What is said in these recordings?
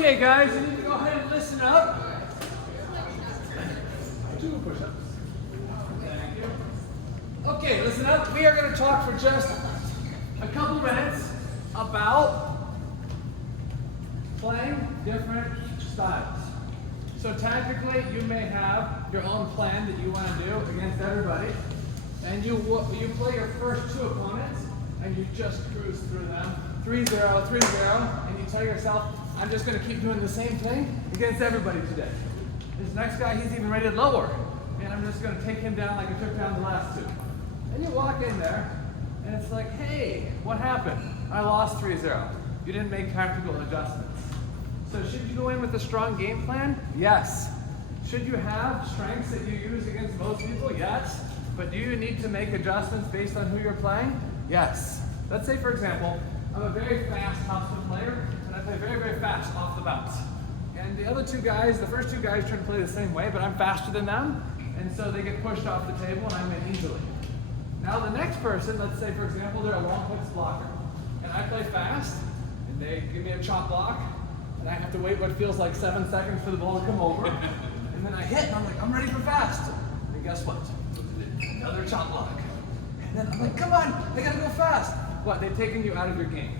Okay, guys, you need to go ahead and listen up. 2 push-ups. Thank you. Okay, listen up. We are going to talk for just a couple minutes about playing different styles. So tactically, you may have your own plan that you want to do against everybody, and you play your first 2 opponents, and you just cruise through them, 3-0, 3-0, and you tell yourself, I'm just going to keep doing the same thing against everybody today. This next guy, he's even rated lower, and I'm just going to take him down like I took down the last 2. And you walk in there, and it's like, hey, what happened? I lost 3-0. You didn't make tactical adjustments. So should you go in with a strong game plan? Yes. Should you have strengths that you use against most people? Yes. But do you need to make adjustments based on who you're playing? Yes. Let's say, for example, I'm a very fast topspin player, and I play very, very fast off the bounce. And the other 2 guys, the first 2 guys try to play the same way, but I'm faster than them, and so they get pushed off the table and I win easily. Now the next person, let's say, for example, they're a long hooks blocker, and I play fast, and they give me a chop block, and I have to wait what feels like 7 seconds for the ball to come over, and then I hit, and I'm like, I'm ready for fast. And guess what? Another chop block. And then I'm like, come on, I gotta go fast. What, they've taken you out of your game.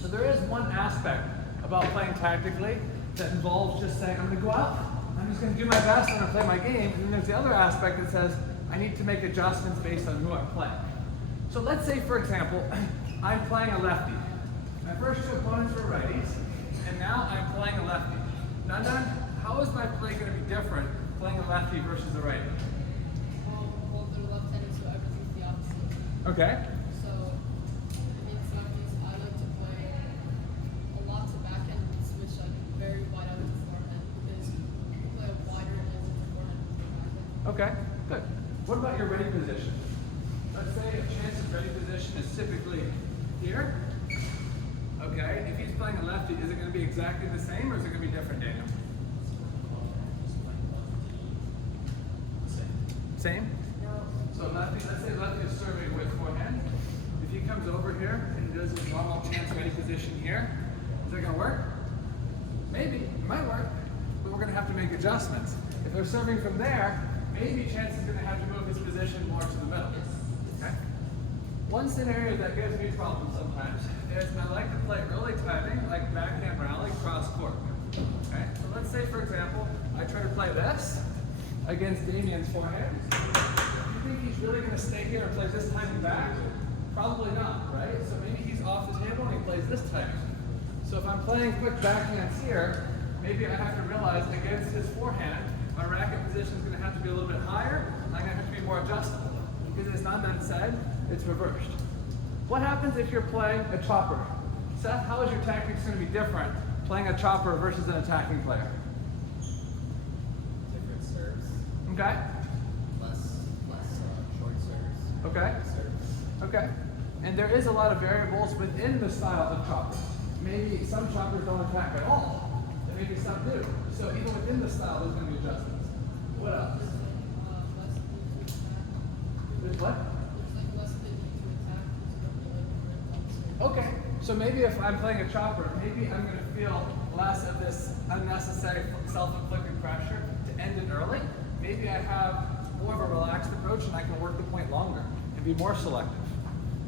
So there is one aspect about playing tactically that involves just saying, I'm gonna go out, I'm just gonna do my best, I'm gonna play my game, and then there's the other aspect that says, I need to make adjustments based on who I'm playing. So let's say, for example, I'm playing a lefty. My first 2 opponents were righties, and now I'm playing a lefty. Nandan, how is my play gonna be different playing a lefty versus a righty? Well, they're left-handed, so everything's the opposite. Okay. So, it means lefties, I like to play a lot to backhand and switch like very wide out to forehand because you play a wider end to the forehand than the backhand. Okay, good. What about your ready position? Let's say a chance's ready position is typically here. Okay, if he's playing a lefty, is it going to be exactly the same or is it going to be different, Daniel? Same? So lefty, let's say lefty is serving with forehand. If he comes over here and does his normal chance ready position here, is that going to work? Maybe, it might work, but we're going to have to make adjustments. If they're serving from there, maybe Chance is going to have to move his position more to the middle. Okay? One scenario that gives me problems sometimes is I like to play early timing, like backhand rally, cross court. Okay? So let's say, for example, I try to play this against Damien's forehand. Do you think he's really going to stay here and play this timing back? Probably not, right? So maybe he's off the table and he plays this timing. So if I'm playing quick backhands here, maybe I have to realize against his forehand, my racket position is going to have to be a little bit higher, and I'm going to have to be more adjustable. Because as Nandan said, it's reversed. What happens if you're playing a chopper? Seth, how is your tactics going to be different playing a chopper versus an attacking player? Different serves. Okay. Less short serves. Okay. Serves. Okay. And there is a lot of variables within the style of chopper. Maybe some choppers don't attack at all. And maybe some do. So even within the style, there's going to be adjustments. What else? Less ability to attack. There's what? There's like less ability to attack because you don't really rip on. Okay. So maybe if I'm playing a chopper, maybe I'm going to feel less of this unnecessary self-inflicted pressure to end it early. Maybe I have more of a relaxed approach and I can work the point longer and be more selective.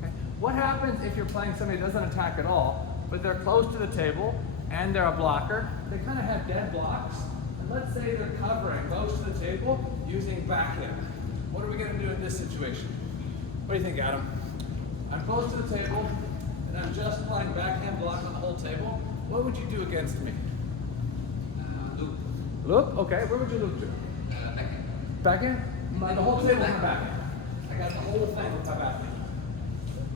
Okay. What happens if you're playing somebody who doesn't attack at all, but they're close to the table and they're a blocker? They kind of have dead blocks. And let's say they're covering close to the table using backhand. What are we going to do in this situation? What do you think, Adam? I'm close to the table and I'm just playing backhand block on the whole table. What would you do against me? Loop. Loop? Okay. Where would you loop to? Backhand. Backhand? My, the whole table in my backhand. I got the whole thing with my backhand.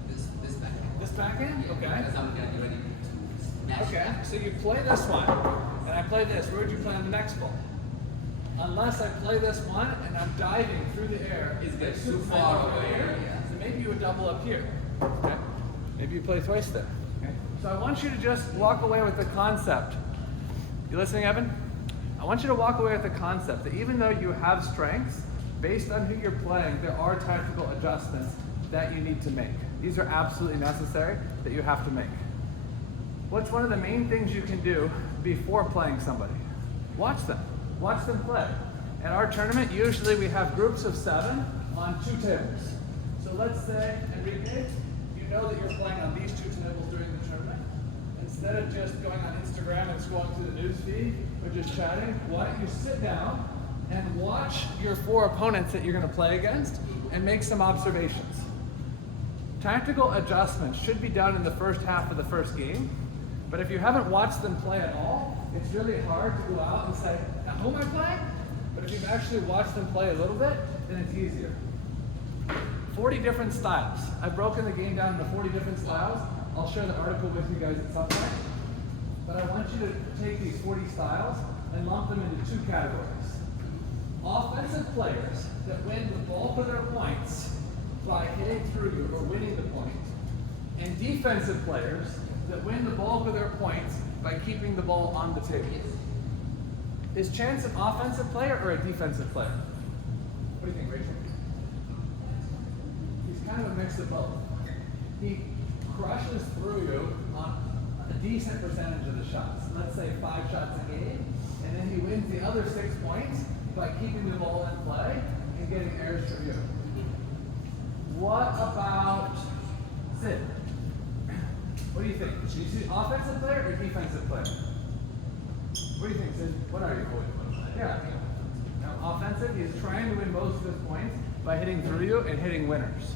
This backhand. This backhand? Okay. Because I'm getting ready to smash. Okay, so you play this one, and I play this. Where would you play on the next ball? Unless I play this one, and I'm diving through the air. It's good. Too Too far away, here. yeah. So maybe you would double up here. Okay? Maybe you play twice then. Okay? So I want you to just walk away with the concept. You listening, Evan? I want you to walk away with the concept that even though you have strengths, based on who you're playing, there are tactical adjustments that you need to make. These are absolutely necessary that you have to make. What's one of the main things you can do before playing somebody. Watch them. Watch them play. At our tournament, usually we have groups of 7 on 2 tables. So let's say, Enrique, you know that you're playing on these 2 tables during the tournament. Instead of just going on Instagram and scrolling through the news feed or just chatting, why don't you sit down and watch your 4 opponents that you're going to play against and make some observations. Tactical adjustments should be done in the first half of the first game, but if you haven't watched them play at all, it's really hard to go out and say, now who am I playing? But if you've actually watched them play a little bit, then it's easier. 40 different styles. I've broken the game down into 40 different styles. I'll share the article with you guys at some point. But I want you to take these 40 styles and lump them into 2 categories. Offensive players that win the bulk of their points by hitting through you or winning the point, and defensive players that win the bulk of their points by keeping the ball on the table. Is Chance an offensive player or a defensive player? What do you think, Rachel? He's kind of a mix of both. He crushes through you on a decent percentage of the shots. Let's say 5 shots a game, and then he wins the other 6 points by keeping the ball in play and getting errors from you. What about Sid? What do you think? Is he an offensive player or defensive player? What do you think, Sid? What are you? Yeah. Now, offensive, he's trying to win most of his points by hitting through you and hitting winners.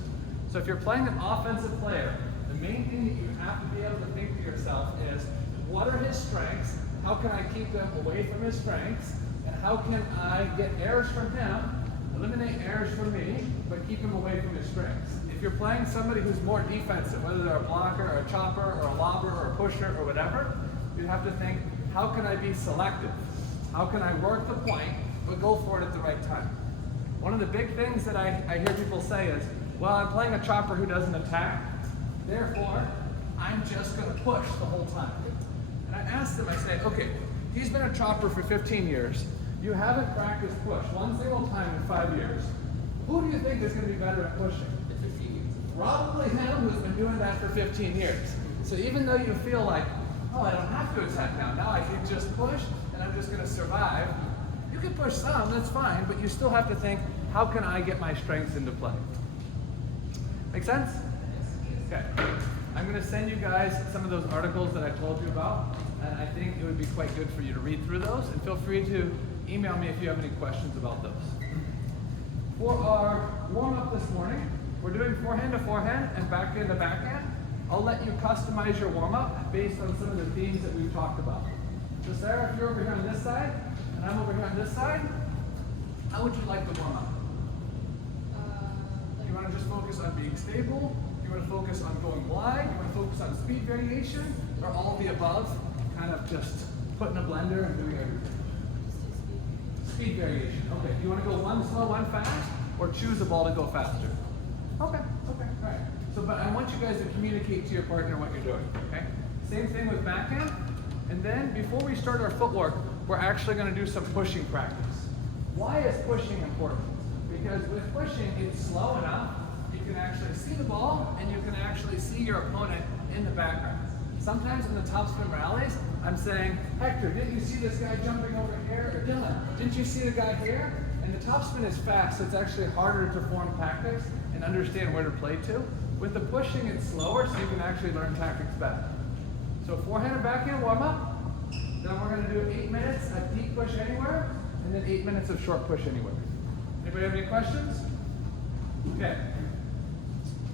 So if you're playing an offensive player, the main thing that you have to be able to think to yourself is, what are his strengths? How can I keep them away from his strengths? And how can I get errors from him, eliminate errors from me, but keep him away from his strengths? If you're playing somebody who's more defensive, whether they're a blocker or a chopper or a lobber or a pusher or whatever, you have to think, how can I be selective? How can I work the point, but go for it at the right time? One of the big things that I hear people say is, well, I'm playing a chopper who doesn't attack, therefore, I'm just going to push the whole time. And I ask them, I say, okay, he's been a chopper for 15 years. You haven't practiced push one single time in 5 years. Who do you think is going to be better at pushing? Probably him who's been doing that for 15 years. So even though you feel like, oh, I don't have to attack now I can just push and I'm just going to survive, you can push some, that's fine, but you still have to think, how can I get my strengths into play? Make sense? Okay. I'm going to send you guys some of those articles that I told you about, and I think it would be quite good for you to read through those, and feel free to email me if you have any questions about those. For our warm-up this morning, we're doing forehand to forehand and backhand to backhand. I'll let you customize your warm-up based on some of the themes that we've talked about. So Sarah, if you're over here on this side, and I'm over here on this side, how would you like the warm-up? You want to just focus on being stable? You want to focus on going wide? You want to focus on speed variation? Or all of the above? Kind of just putting a blender and doing everything. Speed variation. Okay. Do you want to go one slow, one fast? Or choose a ball to go faster? Okay. All right. So, but I want you guys to communicate to your partner what you're doing. Okay? Same thing with backhand. And then before we start our footwork, we're actually going to do some pushing practice. Why is pushing important? Because with pushing, it's slow enough, you can actually see the ball, and you can actually see your opponent in the background. Sometimes in the topspin rallies, I'm saying, Hector, didn't you see this guy jumping over here? Or Dylan, didn't you see the guy here? And the topspin is fast, so it's actually harder to form tactics and understand where to play to. With the pushing, it's slower, so you can actually learn tactics better. So forehand and backhand warm-up. Then we're going to do 8 minutes of deep push anywhere, and then 8 minutes of short push anywhere. Anybody have any questions? Okay.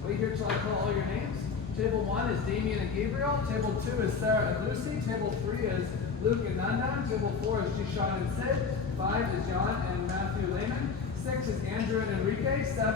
Wait here till I call all your names. Table 1 is Damien and Gabriel. Table 2 is Sarah and Lucy. Table 3 is Luke and Nandan. Table 4 is Jishan and Sid. 5 is John and Matthew Lehman. 6 is Andrew and Enrique. 7